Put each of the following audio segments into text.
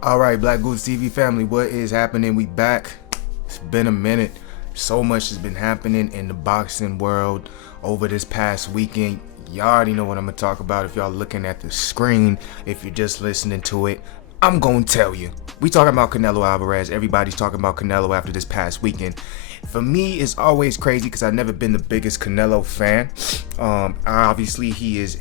All right, BlakGooseTV family, what is happening? We back. It's been a minute. So much has been happening in the boxing world over this past weekend. Y'all already know what I'm gonna talk about. If y'all looking at the screen, if you're just listening to it, I'm gonna tell you. We talking about Canelo Alvarez. Everybody's talking about Canelo after this past weekend. For me, it's always crazy because I've never been the biggest Canelo fan. Obviously, he is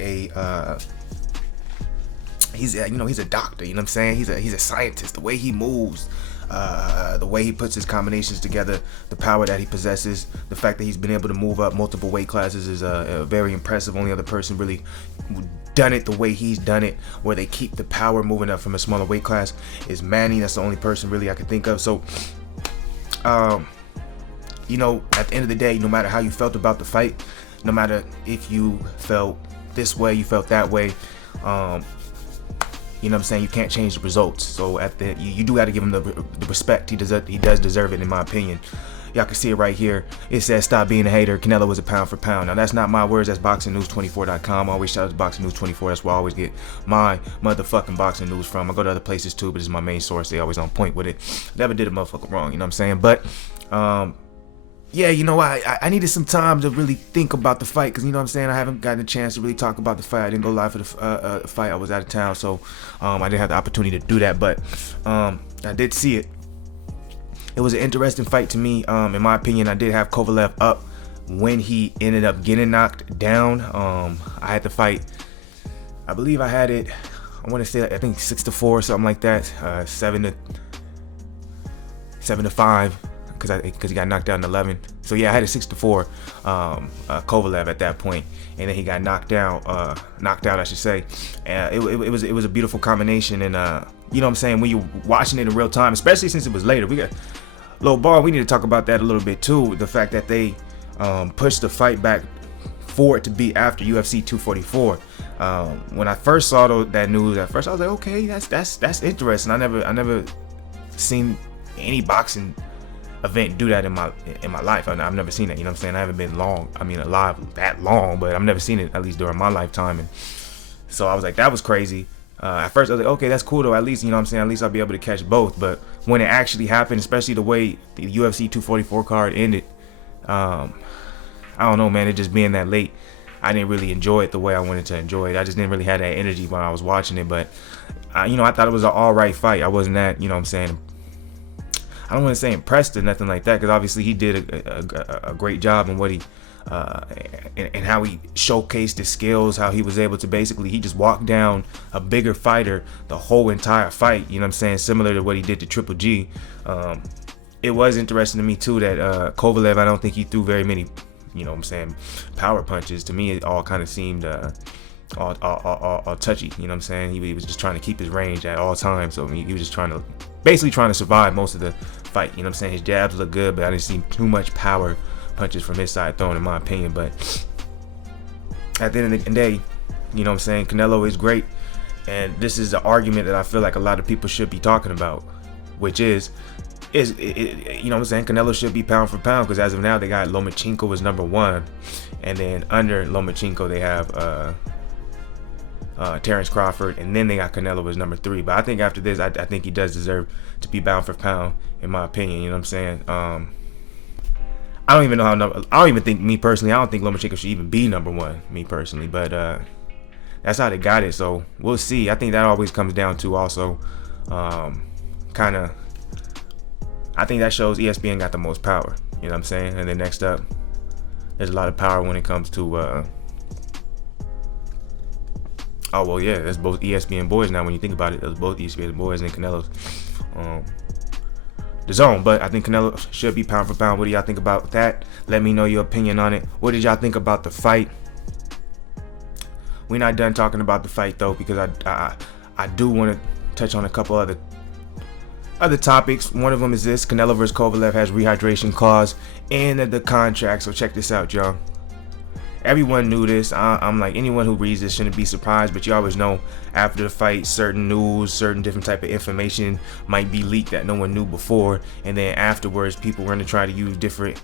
he's a doctor, you know what I'm saying? He's a scientist. The way he moves, the way he puts his combinations together, the power that he possesses, the fact that he's been able to move up multiple weight classes is very impressive. Only other person really done it the way he's done it, where they keep the power moving up from a smaller weight class, is Manny. That's the only person really I can think of. So at the end of the day, no matter how you felt about the fight, no matter if you felt this way, you felt that way, you know what I'm saying, you can't change the results. So you do got to give him the respect. He does deserve it, in my opinion. Y'all can see it right here. It says, "Stop being a hater. Canelo was a pound for pound." Now, that's not my words. That's BoxingNews24.com. I always shout out to Boxing News 24. That's where I always get my motherfucking boxing news from. I go to other places too, but it's my main source. They always on point with it. Never did a motherfucker wrong, you know what I'm saying? But yeah, I needed some time to really think about the fight, because, you know what I'm saying, I haven't gotten a chance to really talk about the fight. I didn't go live for the fight. I was out of town, so I didn't have the opportunity to do that, but I did see it. It was an interesting fight to me. In my opinion, I did have Kovalev up when he ended up getting knocked down. I had the fight, I believe I had it, I want to say, I think 6-4 or something like that, 7-5. Because he got knocked out in 11. So yeah, I had a 6-4 Kovalev at that point, and then he got knocked out, I should say. It was a beautiful combination, and you know what I'm saying, when you're watching it in real time, especially since it was later. We got low bar. We need to talk about that a little bit too. The fact that they pushed the fight back for it to be after UFC 244. When I first saw that news, at first I was like, okay, that's interesting. I never seen any boxing event do that in my life. I've never seen it, you know what I'm saying? I haven't been alive that long, but I've never seen it, at least during my lifetime. And so I was like, that was crazy. At first I was like, okay, that's cool though, at least, you know what I'm saying, at least I'll be able to catch both. But when it actually happened, especially the way the UFC 244 card ended, I don't know, man, it just being that late, I didn't really enjoy it the way I wanted to enjoy it. I just didn't really have that energy when I was watching it. But I thought it was an alright fight. I wasn't that, you know what I'm saying, I don't want to say impressed or nothing like that, because obviously he did a great job in what he and how he showcased his skills, how he was able to basically, he just walked down a bigger fighter the whole entire fight, you know what I'm saying, similar to what he did to Triple G. It was interesting to me too that Kovalev, I don't think he threw very many, you know what I'm saying, power punches. To me, it all kind of seemed all touchy, you know what I'm saying. He was just trying to keep his range at all times. So he was just basically trying to survive most of the fight, you know what I'm saying. His jabs look good, but I didn't see too much power punches from his side thrown, in my opinion. But at the end of the day, you know what I'm saying, Canelo is great, and this is the argument that I feel like a lot of people should be talking about, which is you know what I'm saying, Canelo should be pound for pound, because as of now they got Lomachenko as number 1, and then under Lomachenko they have Terrence Crawford, and then they got Canelo as number 3. But I think after this, I think he does deserve to be bound for pound, in my opinion, you know what I'm saying. I don't even know I don't even think, me personally, I don't think Lomachenko should even be number 1, me personally, but that's how they got it, so we'll see. I think that always comes down to also I think that shows ESPN got the most power, you know what I'm saying. And then next up, there's a lot of power when it comes to oh well, yeah, that's both ESPN boys now. When you think about it, there's both ESPN boys and Canelo's the zone. But I think Canelo should be pound for pound. What do y'all think about that? Let me know your opinion on it. What did y'all think about the fight? We're not done talking about the fight though, because I do want to touch on a couple other topics. One of them is this: Canelo vs. Kovalev has rehydration clause in the contract. So check this out, y'all. Everyone knew this. I'm like, anyone who reads this shouldn't be surprised, but you always know after the fight, certain news, certain different type of information might be leaked that no one knew before, and then afterwards people were going to try to use different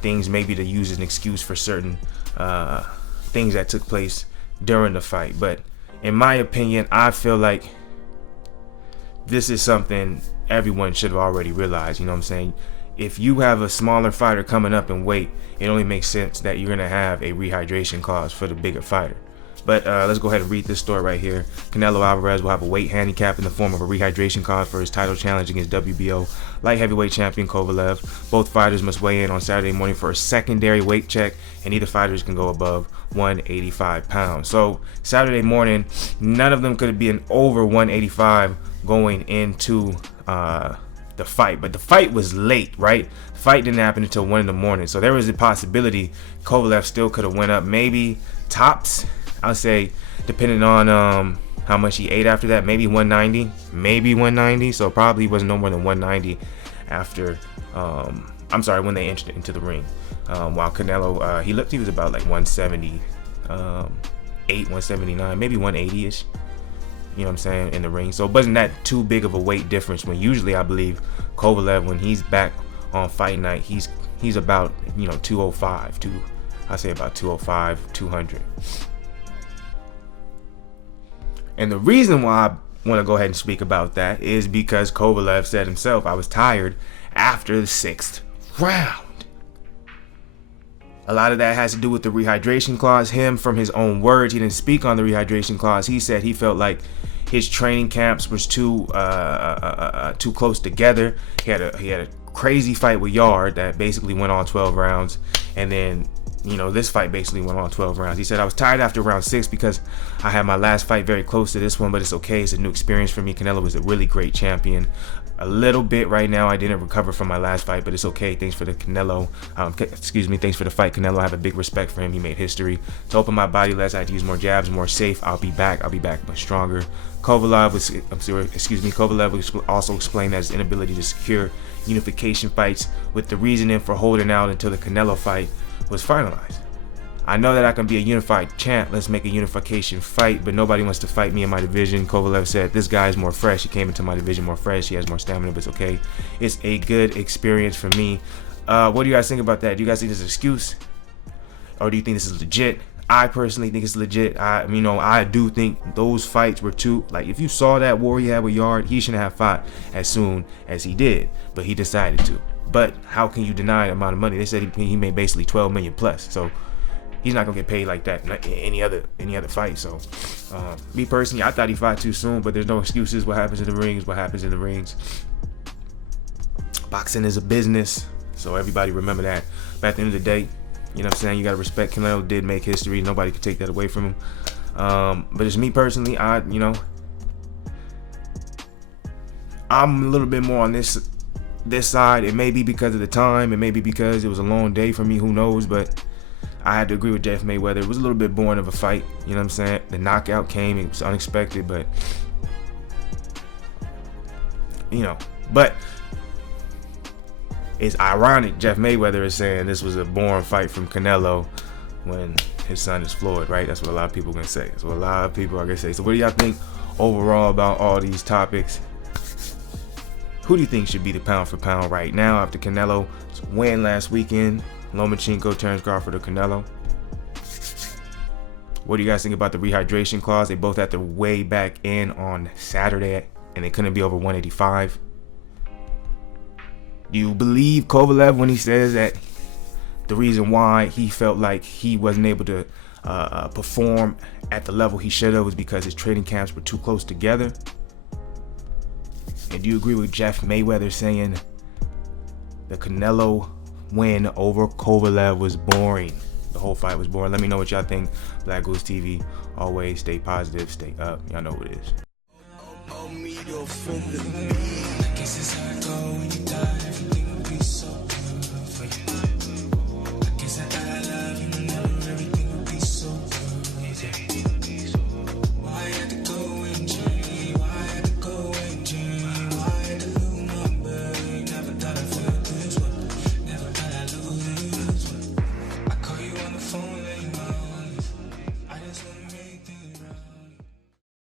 things, maybe to use as an excuse for certain things that took place during the fight. But in my opinion, I feel like this is something everyone should have already realized. You know what I'm saying? If you have a smaller fighter coming up in weight, it only makes sense that you're gonna have a rehydration clause for the bigger fighter. But let's go ahead and read this story right here. Canelo Alvarez will have a weight handicap in the form of a rehydration clause for his title challenge against WBO light heavyweight champion Kovalev. Both fighters must weigh in on Saturday morning for a secondary weight check, and neither fighters can go above 185 pounds. So Saturday morning, none of them could be an over 185 going into the fight. But the fight was late, right? The fight didn't happen until 1 in the morning. So there was a possibility Kovalev still could have went up, maybe tops, I'll say, depending on how much he ate after that, maybe 190. So probably wasn't no more than 190 after when they entered into the ring. While Canelo, he was about like 178, 179, maybe 180ish. You know what I'm saying, in the ring. So it wasn't that too big of a weight difference, when usually I believe Kovalev, when he's back on fight night, he's about, 205, I say about 205, 200. And the reason why I want to go ahead and speak about that is because Kovalev said himself, I was tired after the 6th round. A lot of that has to do with the rehydration clause. Him, from his own words, he didn't speak on the rehydration clause. He said he felt like his training camps was too close together. He had a crazy fight with Yard that basically went on 12 rounds, and then this fight basically went on 12 rounds. He said, I was tired after round 6 because I had my last fight very close to this one, but it's okay. It's a new experience for me. Canelo was a really great champion. A little bit right now, I didn't recover from my last fight, but it's okay. Thanks for the Canelo. Thanks for the fight, Canelo. I have a big respect for him. He made history. To open my body less, I had to use more jabs, more safe. I'll be back much stronger. Kovalev also explained that his inability to secure unification fights with the reasoning for holding out until the Canelo fight was finalized. I know that I can be a unified champ. Let's make a unification fight, but nobody wants to fight me in my division. Kovalev said, this guy is more fresh. He came into my division more fresh. He has more stamina, but it's okay. It's a good experience for me. What do you guys think about that? Do you guys think this is an excuse? Or do you think this is legit? I personally think it's legit. I do think those fights were too, like, if you saw that war he had with Yard, he shouldn't have fought as soon as he did, but he decided to. But how can you deny the amount of money? They said he made basically 12 million plus. So he's not gonna get paid like that in any other fight. So me personally, I thought he fought too soon, but there's no excuses. What happens in the rings, what happens in the rings. Boxing is a business, so everybody remember that. But at the end of the day, you know what I'm saying, you gotta respect Canelo did make history. Nobody can take that away from him. But it's me personally, I'm a little bit more on this side. It may be because of the time, it may be because it was a long day for me, who knows, but I had to agree with Jeff Mayweather. It was a little bit boring of a fight, you know what I'm saying? The knockout came, it was unexpected, but but it's ironic Jeff Mayweather is saying this was a boring fight from Canelo when his son is Floyd, right? That's what a lot of people are gonna say. That's what a lot of people are gonna say. So what do y'all think overall about all these topics? Who do you think should be the pound for pound right now after Canelo's win last weekend? Lomachenko turns Crawford to Canelo. What do you guys think about the rehydration clause? They both had to weigh back in on Saturday, and they couldn't be over 185. Do you believe Kovalev when he says that the reason why he felt like he wasn't able to perform at the level he should have was because his training camps were too close together? And do you agree with Jeff Mayweather saying the Canelo win over Kovalev was boring? The whole fight was boring. Let me know what y'all think. BlakGooseTV. Always stay positive, stay up. Y'all know what it is.